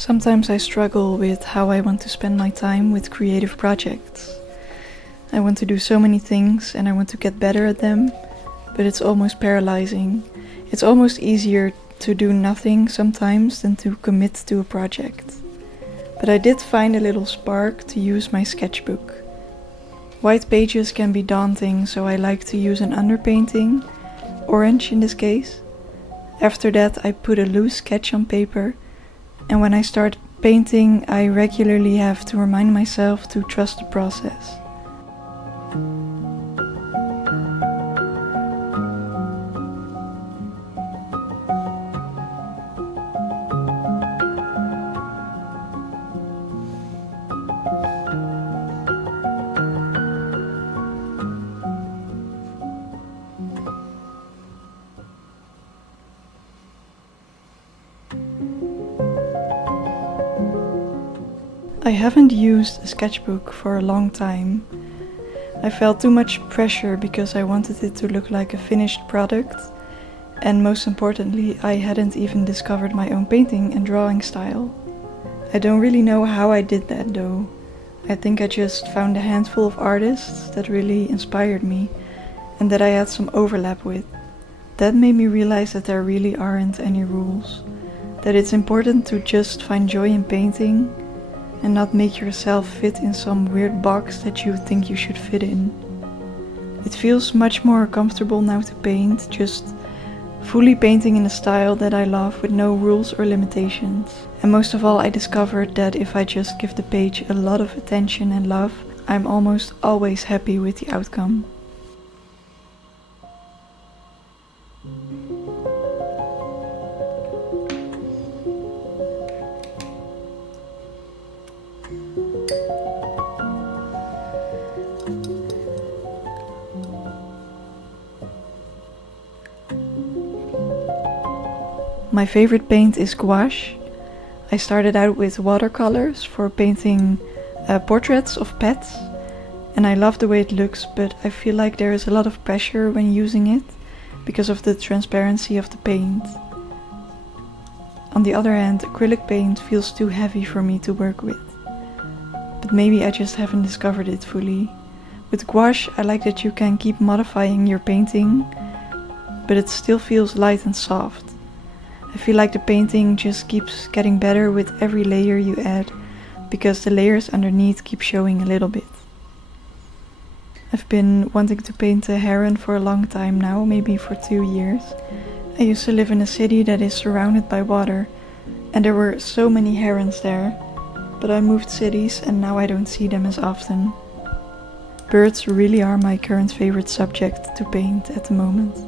Sometimes I struggle with how I want to spend my time with creative projects. I want to do so many things and I want to get better at them, but it's almost paralyzing. It's almost easier to do nothing sometimes than to commit to a project. But I did find a little spark to use my sketchbook. White pages can be daunting, so I like to use an underpainting, orange in this case. After that I put a loose sketch on paper, and when I start painting I regularly have to remind myself to trust the process. I haven't used a sketchbook for a long time. I felt too much pressure because I wanted it to look like a finished product, and most importantly, I hadn't even discovered my own painting and drawing style. I don't really know how I did that though. I think I just found a handful of artists that really inspired me and that I had some overlap with. That made me realize that there really aren't any rules, that it's important to just find joy in painting and not make yourself fit in some weird box that you think you should fit in. It feels much more comfortable now to paint, just fully painting in a style that I love with no rules or limitations. And most of all, I discovered that if I just give the page a lot of attention and love, I'm almost always happy with the outcome. My favorite paint is gouache. I started out with watercolors for painting portraits of pets, and I love the way it looks, but I feel like there is a lot of pressure when using it because of the transparency of the paint. On the other hand, acrylic paint feels too heavy for me to work with, but maybe I just haven't discovered it fully. With gouache, I like that you can keep modifying your painting, but it still feels light and soft. I feel like the painting just keeps getting better with every layer you add, because the layers underneath keep showing a little bit. I've been wanting to paint a heron for a long time now, maybe for 2 years. I used to live in a city that is surrounded by water, and there were so many herons there, but I moved cities and now I don't see them as often. Birds really are my current favorite subject to paint at the moment.